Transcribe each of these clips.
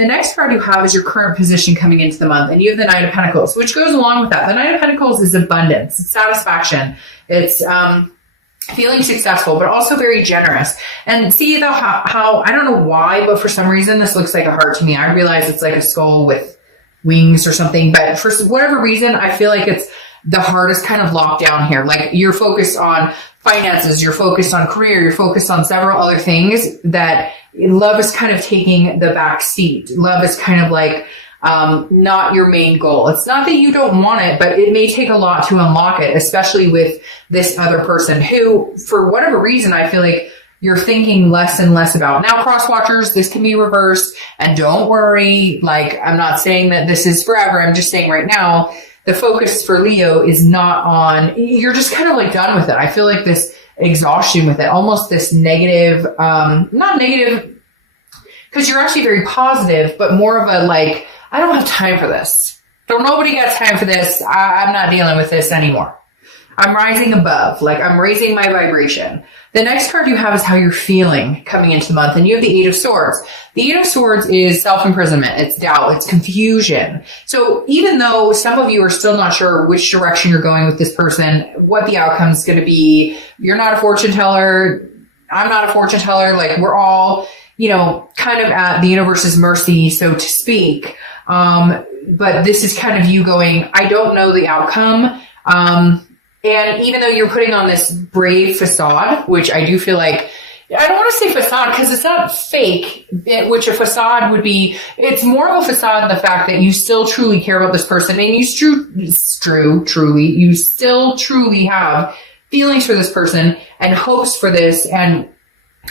The next card you have is your current position coming into the month, and you have the Knight of Pentacles, which goes along with that. The Knight of Pentacles is abundance, it's satisfaction, it's feeling successful, but also very generous. And see though how I don't know why, but for some reason this looks like a heart to me. I realize it's like a skull with wings or something, but for whatever reason, I feel like it's the heart is kind of locked down here. Like you're focused on finances, you're focused on career, you're focused on several other things that love is kind of taking the back seat. Love is kind of like not your main goal. It's not that you don't want it, but it may take a lot to unlock it, especially with this other person who, for whatever reason, I feel like you're thinking less and less about. Now, cross watchers, this can be reversed, and don't worry. Like, I'm not saying that this is forever. I'm just saying right now, the focus for Leo is not on, you're just kind of like done with it. I feel like this exhaustion with it, almost this negative, not negative, because you're actually very positive, but more of a like, I don't have time for this. Nobody got time for this. I'm not dealing with this anymore. I'm rising above, like I'm raising my vibration. The next card you have is how you're feeling coming into the month, and you have the Eight of Swords. The Eight of Swords is self-imprisonment, it's doubt, it's confusion. So even though some of you are still not sure which direction you're going with this person, what the outcome is going to be, you're not a fortune teller, I'm not a fortune teller, like we're all, kind of at the universe's mercy, so to speak. But this is kind of you going, I don't know the outcome. And even though you're putting on this brave facade, which I do feel like, I don't want to say facade because it's not fake, which a facade would be, it's more of a facade in the fact that you still truly care about this person, and you still truly have feelings for this person and hopes for this and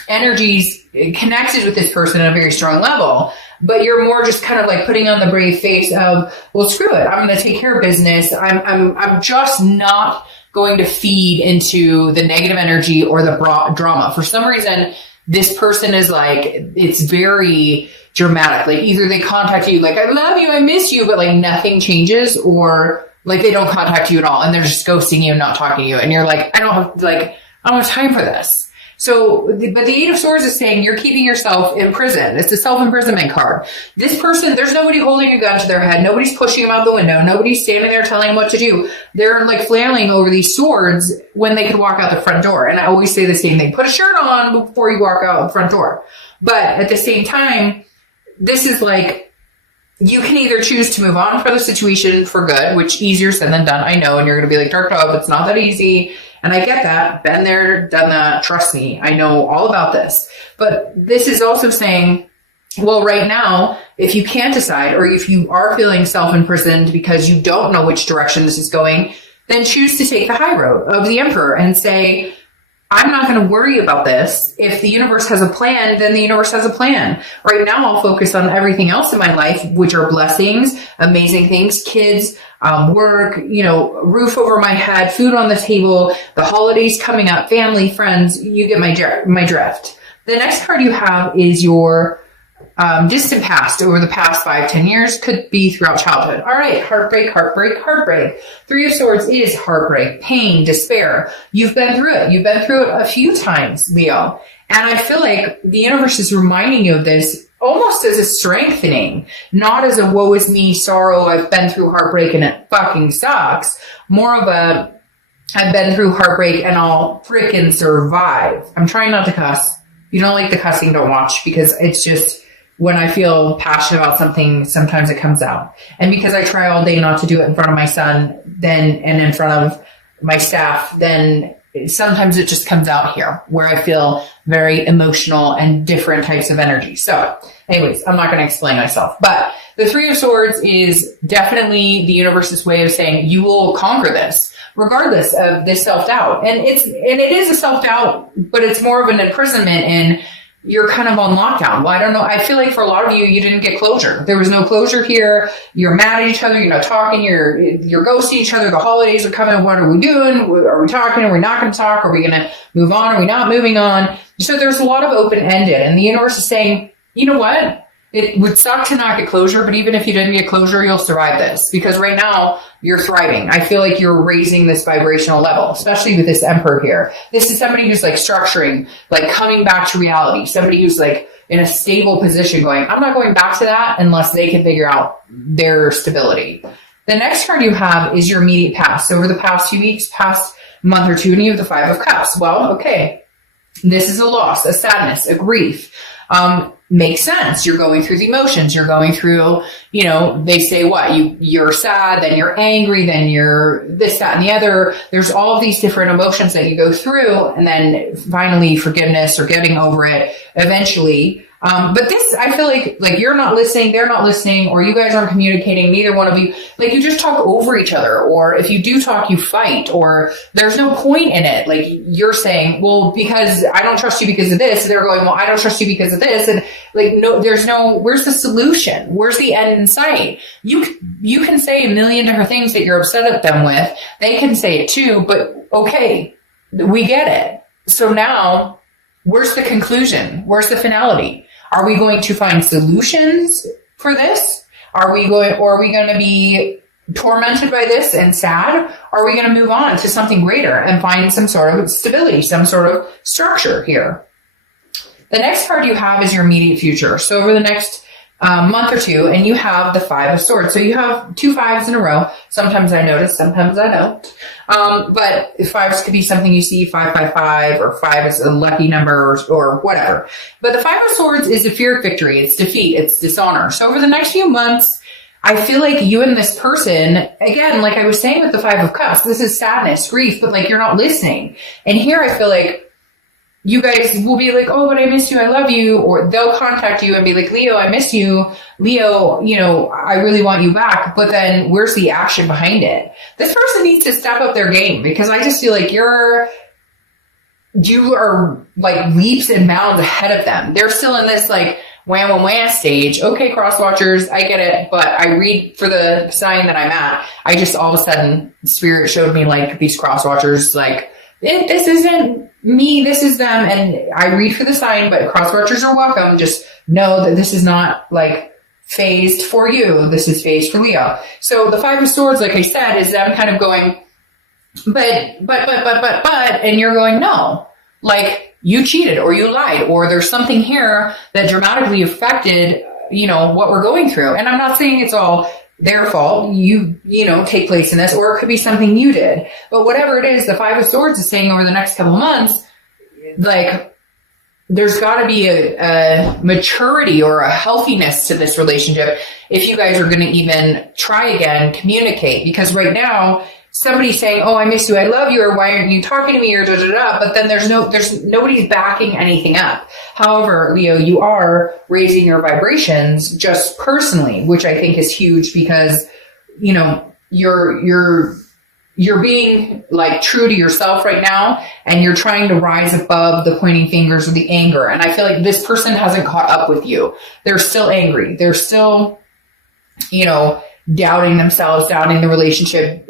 energies connected with this person at a very strong level. But you're more just kind of like putting on the brave face of, well, screw it. I'm going to take care of business. I'm just not going to feed into the negative energy or the drama. For some reason, this person is like, it's very dramatic. Like either they contact you like, I love you, I miss you, but like nothing changes, or like they don't contact you at all and they're just ghosting you and not talking to you. And you're like, I don't have time for this. So, but the Eight of Swords is saying you're keeping yourself in prison. It's a self-imprisonment card. This person, there's nobody holding a gun to their head. Nobody's pushing them out the window. Nobody's standing there telling them what to do. They're like flailing over these swords when they could walk out the front door. And I always say the same thing. Put a shirt on before you walk out the front door. But at the same time, this is like, you can either choose to move on from the situation for good, which easier said than done. I know. And you're going to be like, Dark Dove, it's not that easy. And I get that. Been there, done that. Trust me. I know all about this. But this is also saying, well, right now, if you can't decide, or if you are feeling self-imprisoned because you don't know which direction this is going, then choose to take the high road of the Emperor and say, I'm not going to worry about this. If the universe has a plan, then the universe has a plan. Right now, I'll focus on everything else in my life, which are blessings, amazing things, kids, work, roof over my head, food on the table, the holidays coming up, family, friends. You get my drift. The next card you have is your distant past, over the past 5-10 years, could be throughout childhood. All right, heartbreak. Three of Swords is heartbreak, pain, despair. You've been through it. You've been through it a few times, Leo. And I feel like the universe is reminding you of this almost as a strengthening, not as a woe is me, sorrow, I've been through heartbreak and it fucking sucks. More of a, I've been through heartbreak and I'll frickin' survive. I'm trying not to cuss. If you don't like the cussing, don't watch, because it's just, when I feel passionate about something, sometimes it comes out. And because I try all day not to do it in front of my son, and in front of my staff, then sometimes it just comes out here where I feel very emotional and different types of energy. So anyways, I'm not going to explain myself, but the Three of Swords is definitely the universe's way of saying you will conquer this regardless of this self-doubt. And it is a self-doubt, but it's more of an imprisonment in, you're kind of on lockdown. Well, I don't know. I feel like for a lot of you, you didn't get closure. There was no closure here. You're mad at each other. You're not talking. You're ghosting each other. The holidays are coming. What are we doing? Are we talking? Are we not going to talk? Are we going to move on? Are we not moving on? So there's a lot of open-ended, and the universe is saying, you know what? It would suck to not get closure, but even if you didn't get closure, you'll survive this, because right now you're thriving. I feel like you're raising this vibrational level, especially with this Emperor here. This is somebody who's like structuring, like coming back to reality. Somebody who's like in a stable position going, I'm not going back to that unless they can figure out their stability. The next card you have is your immediate past. So over the past few weeks, past month or two, and you have the Five of Cups. Well, okay, this is a loss, a sadness, a grief. Makes sense. You're going through the emotions. You're going through, they say what? You're sad, then you're angry, then you're this, that, and the other. There's all of these different emotions that you go through, and then finally forgiveness or getting over it eventually. But this, I feel like you're not listening, they're not listening, or you guys aren't communicating, neither one of you, like you just talk over each other, or if you do talk, you fight, or there's no point in it. Like you're saying, well, because I don't trust you because of this. They're going, well, I don't trust you because of this. And like, no, where's the solution? Where's the end in sight? You can say a million different things that you're upset at them with. They can say it too, but okay, we get it. So now where's the conclusion? Where's the finality? Are we going to find solutions for this? Are we going to be tormented by this and sad? Are we going to move on to something greater and find some sort of stability, some sort of structure here? The next card you have is your immediate future. So over the next month or two, and you have the Five of Swords. So you have 2 5s in a row. Sometimes I notice, sometimes I don't. But 5s could be something you see, 5 5 5, or 5 is a lucky number, or whatever. But the Five of Swords is a fear of victory. It's defeat. It's dishonor. So over the next few months, I feel like you and this person, again, like I was saying with the Five of Cups, this is sadness, grief, but like you're not listening. And here I feel like you guys will be like, oh, but I miss you, I love you. Or they'll contact you and be like, Leo, I miss you. Leo, I really want you back. But then where's the action behind it? This person needs to step up their game, because I just feel like you are like leaps and bounds ahead of them. They're still in this like wham stage. Okay, cross watchers, I get it. But I read for the sign that I'm at. I just all of a sudden, Spirit showed me like these cross watchers, like, this isn't me, this is them. And I read for the sign, but cross watchers are welcome. Just know that this is not like phased for you. This is phased for Leo. So the Five of Swords, like I said, is them kind of going, but, and you're going, no, like you cheated or you lied, or there's something here that dramatically affected, what we're going through. And I'm not saying it's all their fault, you take place in this, or it could be something you did. But whatever it is, the Five of Swords is saying over the next couple of months, like, there's got to be a maturity or a healthiness to this relationship if you guys are going to even try again, communicate. Because right now, somebody's saying, oh, I miss you, I love you, or why aren't you talking to me, or but then there's nobody's backing anything up. However, Leo, you are raising your vibrations just personally, which I think is huge, because, you're being like true to yourself right now, and you're trying to rise above the pointing fingers or the anger. And I feel like this person hasn't caught up with you. They're still angry. They're still, doubting themselves, doubting the relationship,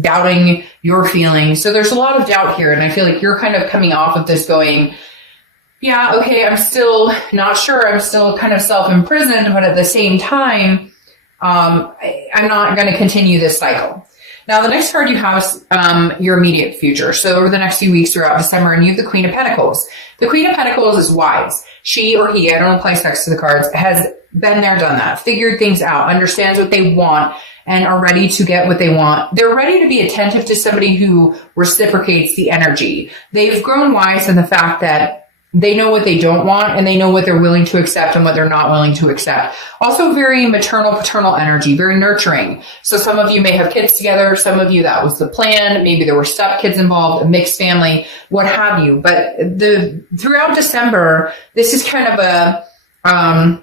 doubting your feelings. So there's a lot of doubt here. And I feel like you're kind of coming off of this going, yeah, okay, I'm still not sure. I'm still kind of self-imprisoned, but at the same time, I'm not going to continue this cycle. Now, the next card you have is your immediate future. So over the next few weeks throughout December, and you have the Queen of Pentacles. The Queen of Pentacles is wise. She or he, I don't know, place next to the cards, has been there, done that, figured things out, understands what they want, and are ready to get what they want. They're ready to be attentive to somebody who reciprocates the energy. They've grown wise in the fact that they know what they don't want, and they know what they're willing to accept and what they're not willing to accept. Also very maternal, paternal energy, very nurturing. So some of you may have kids together. Some of you, that was the plan. Maybe there were step kids involved, a mixed family, what have you. But throughout December, this is kind of a,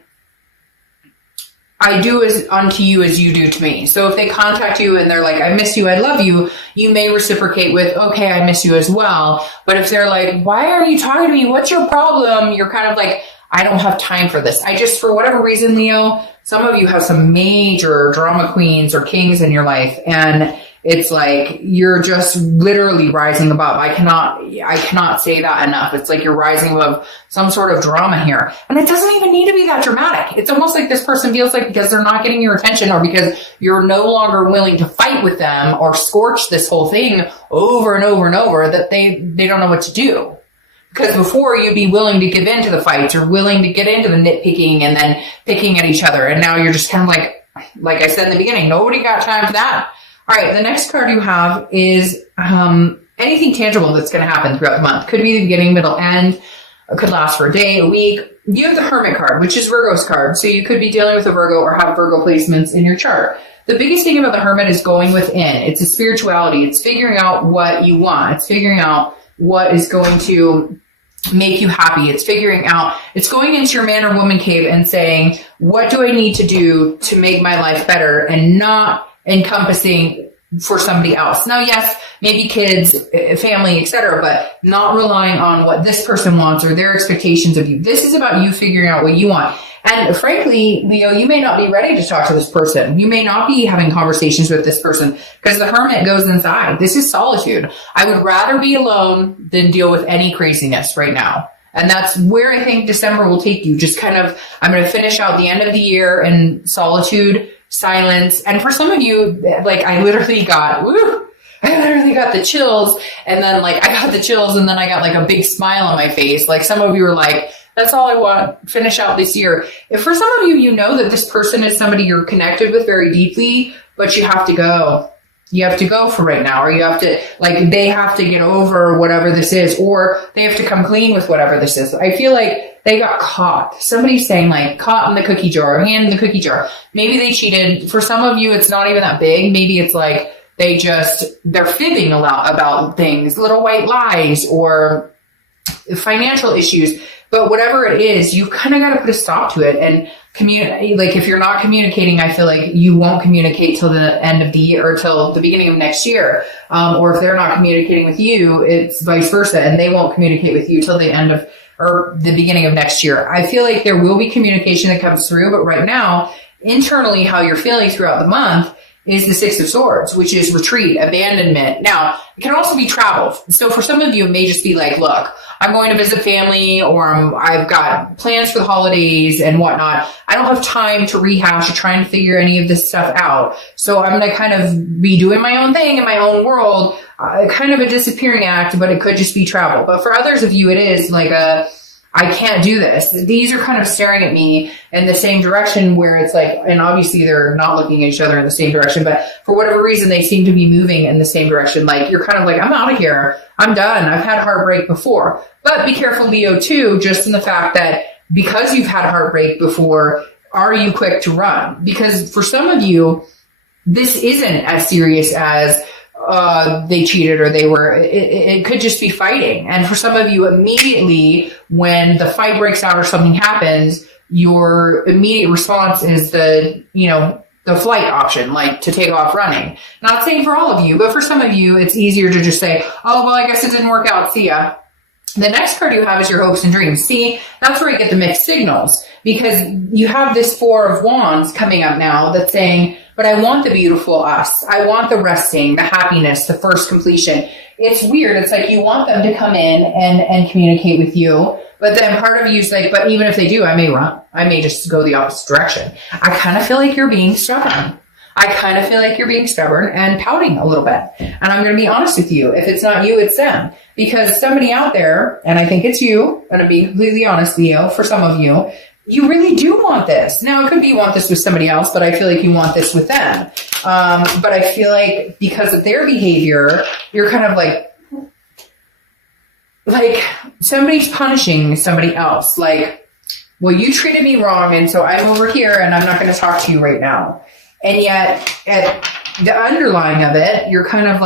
I do as unto you as you do to me. So if they contact you and they're like, I miss you, I love you, you may reciprocate with, okay, I miss you as well. But if they're like, why are you talking to me? What's your problem? You're kind of like, I don't have time for this. For whatever reason, Leo, some of you have some major drama queens or kings in your life, and it's like you're just literally rising above. I cannot say that enough. It's like you're rising above some sort of drama here. And it doesn't even need to be that dramatic. It's almost like this person feels like because they're not getting your attention, or because you're no longer willing to fight with them or scorch this whole thing over and over and over, that they don't know what to do. Because before you'd be willing to give in to the fights or willing to get into the nitpicking and then picking at each other. And now you're just kind of like I said in the beginning, nobody got time for that. All right, the next card you have is anything tangible that's going to happen throughout the month. Could be the beginning, middle, end. It could last for a day, a week. You have the Hermit card, which is Virgo's card. So you could be dealing with a Virgo or have Virgo placements in your chart. The biggest thing about the Hermit is going within. It's a spirituality. It's figuring out what you want. It's figuring out what is going to make you happy. It's figuring out, it's going into your man or woman cave and saying, what do I need to do to make my life better, and not encompassing for somebody else. Now, yes, maybe kids, family, etc., but not relying on what this person wants or their expectations of you. This is about you figuring out what you want. And frankly, Leo, you may not be ready to talk to this person. You may not be having conversations with this person because the Hermit goes inside. This is solitude. I would rather be alone than deal with any craziness right now. And that's where I think December will take you. Just kind of, I'm going to finish out the end of the year in solitude, silence. And for some of you, like I literally got the chills, and then I got the chills, and then I got like a big smile on my face. Like some of you were like, that's all I want, finish out this year. If for some of you, you know that this person is somebody you're connected with very deeply, but you have to go. You have to go for right now, or you have to, they have to get over whatever this is, or they have to come clean with whatever this is. I feel like they got caught. Somebody's saying caught in the cookie jar, hand in the cookie jar. Maybe they cheated. For some of you, it's not even that big. Maybe it's they're fibbing a lot about things, little white lies or financial issues. But whatever it is, you kind of got to put a stop to it and communicate. If you're not communicating, I feel like you won't communicate till the end of the year or till the beginning of next year. Or if they're not communicating with you, it's vice versa, and they won't communicate with you till the end of or the beginning of next year. I feel like there will be communication that comes through, but right now, internally, how you're feeling throughout the month is the Six of Swords, which is retreat, abandonment. Now, it can also be travel. So for some of you, it may just be look, I'm going to visit family, or I've got plans for the holidays and whatnot. I don't have time to rehash or try and figure any of this stuff out. So I'm going to kind of be doing my own thing in my own world, kind of a disappearing act, but it could just be travel. But for others of you, it is I can't do this. These are kind of staring at me in the same direction where it's and obviously they're not looking at each other in the same direction, but for whatever reason, they seem to be moving in the same direction. You're kind of I'm out of here. I'm done. I've had heartbreak before. But be careful, Leo, too, just in the fact that because you've had heartbreak before, are you quick to run? Because for some of you, this isn't as serious as they cheated or they were, it could just be fighting. And for some of you, immediately when the fight breaks out or something happens, your immediate response is the flight option, to take off running. Not saying for all of you, but for some of you, it's easier to just say, oh, well, I guess it didn't work out. See ya. The next card you have is your hopes and dreams. See, that's where you get the mixed signals, because you have this Four of Wands coming up now that's saying, but I want the beautiful us. I want the resting, the happiness, the first completion. It's weird. It's you want them to come in and communicate with you. But then part of you is but even if they do, I may run. I may just go the opposite direction. I kind of feel like you're being stubborn. And pouting a little bit. And I'm going to be honest with you. If it's not you, it's them. Because somebody out there, and I think it's you, I'm going to be completely honest, Leo, for some of you, you really do want this. Now, it could be you want this with somebody else, but I feel like you want this with them. But I feel like because of their behavior, you're kind of like somebody's punishing somebody else. Well, you treated me wrong, and so I'm over here, and I'm not going to talk to you right now. And yet, at the underlying of it, you're kind of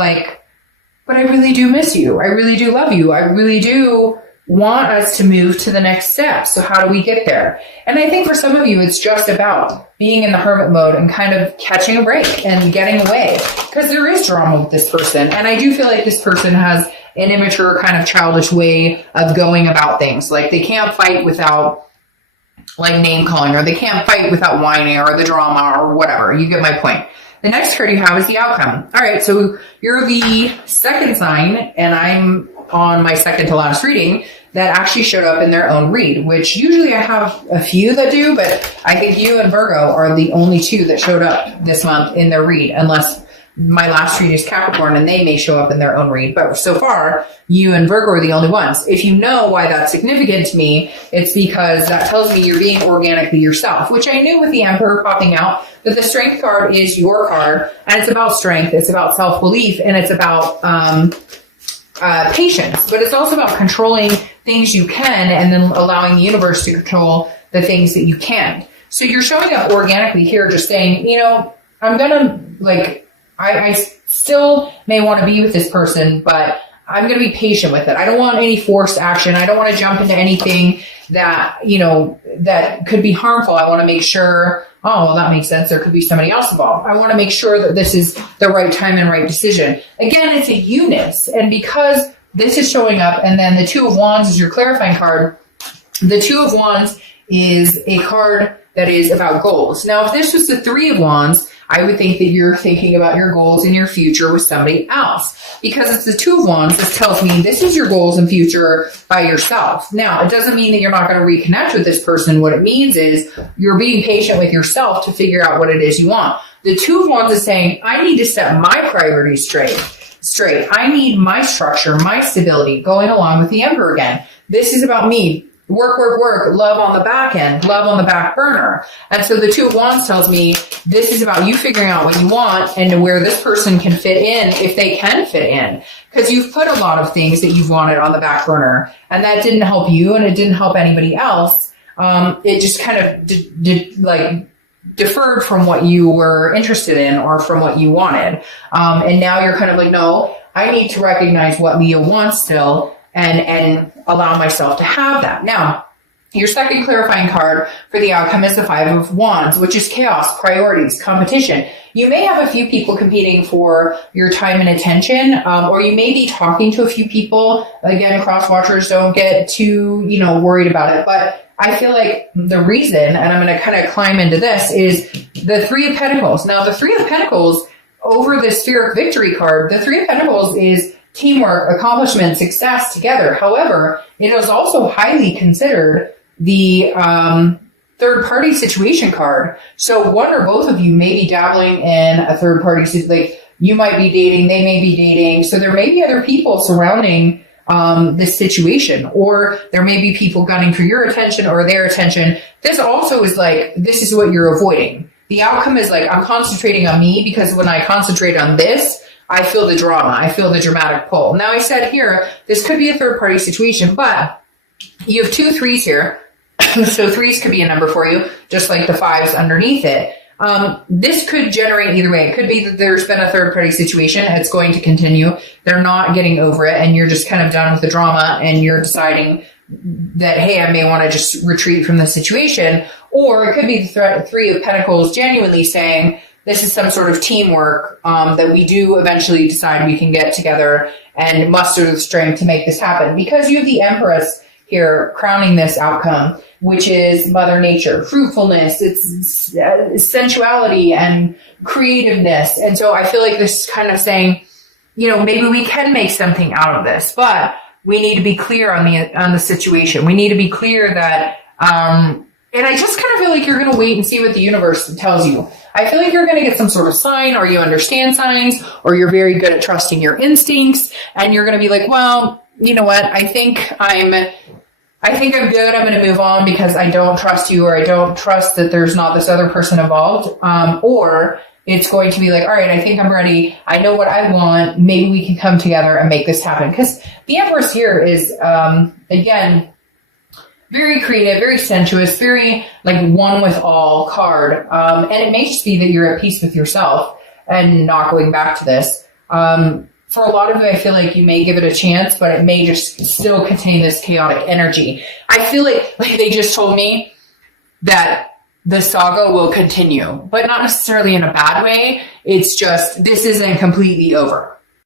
but I really do miss you. I really do love you. I really do want us to move to the next step. So how do we get there? And I think for some of you, it's just about being in the hermit mode and kind of catching a break and getting away, because there is drama with this person. And I do feel like this person has an immature, kind of childish way of going about things. They can't fight without name calling, or they can't fight without whining or the drama or whatever. You get my point. The next card you have is the outcome. All right, so you're the second sign, and I'm on my second to last reading that actually showed up in their own read, which usually I have a few that do, but I think you and Virgo are the only two that showed up this month in their read, unless my last read is Capricorn, and they may show up in their own read. But so far, you and Virgo are the only ones. If you know why that's significant to me, it's because that tells me you're being organically yourself, which I knew with the Emperor popping out, that the Strength card is your card, and it's about strength, it's about self-belief, and it's about patience. But it's also about controlling things you can and then allowing the universe to control the things that you can't. So you're showing up organically here, just saying, I'm going to, I still may want to be with this person, but I'm going to be patient with it. I don't want any forced action. I don't want to jump into anything that, that could be harmful. I want to make sure, oh, well, that makes sense. There could be somebody else involved. I want to make sure that this is the right time and right decision. Again, it's a unus. And because this is showing up, and then the Two of Wands is your clarifying card, the Two of Wands is a card that is about goals. Now, if this was the Three of Wands, I would think that you're thinking about your goals in your future with somebody else. Because it's the Two of Wands, this tells me this is your goals and future by yourself. Now, it doesn't mean that you're not going to reconnect with this person. What it means is you're being patient with yourself to figure out what it is you want. The Two of Wands is saying, I need to set my priorities straight. I need my structure, my stability, going along with the Emperor again. This is about me. Work, love on the back end, love on the back burner. And so the Two of Wands tells me this is about you figuring out what you want and where this person can fit in, if they can fit in. Because you've put a lot of things that you've wanted on the back burner, and that didn't help you and it didn't help anybody else. It just kind of deferred from what you were interested in or from what you wanted. And now you're kind of like, no, I need to recognize what Leo wants still and allow myself to have that. Now, your second clarifying card for the outcome is the Five of Wands, which is chaos, priorities, competition. You may have a few people competing for your time and attention, or you may be talking to a few people. Again, cross watchers, don't get too, worried about it. But I feel like the reason, and I'm going to kind of climb into this, is the Three of Pentacles. Now, the Three of Pentacles over the Spheric Victory card, the Three of Pentacles is teamwork, accomplishment, success together. However, it is also highly considered the third party situation card. So one or both of you may be dabbling in a third party, like you might be dating, they may be dating. So there may be other people surrounding this situation, or there may be people gunning for your attention or their attention. This also is like, this is what you're avoiding. The outcome is like, I'm concentrating on me, because when I concentrate on this, I feel the drama. I feel the dramatic pull. Now, I said here, this could be a third party situation, but you have 2 threes here. So threes could be a number for you, just like the fives underneath it. This could generate either way. It could be that there's been a third party situation. It's going to continue. They're not getting over it, and you're just kind of done with the drama, and you're deciding that, hey, I may want to just retreat from the situation. Or it could be the Three of Pentacles genuinely saying, this is some sort of teamwork that we do eventually decide we can get together and muster the strength to make this happen. Because you have the Empress here crowning this outcome, which is Mother Nature, fruitfulness, it's sensuality and creativeness. And so I feel like this is kind of saying, maybe we can make something out of this, but we need to be clear on the situation. We need to be clear that, and I just kind of feel like you're going to wait and see what the universe tells you. I feel like you're going to get some sort of sign, or you understand signs, or you're very good at trusting your instincts, and you're going to be like, well, you know what? I think I'm good. I'm going to move on because I don't trust you, or I don't trust that there's not this other person involved. Or it's going to be like, all right, I think I'm ready. I know what I want. Maybe we can come together and make this happen. Because the Empress here is, again, very creative, very sensuous, very like one with all card. And it may just be that you're at peace with yourself and not going back to this. For a lot of you, I feel like you may give it a chance, but it may just still contain this chaotic energy. I feel like they just told me that the saga will continue, but not necessarily in a bad way. It's just, this isn't completely over.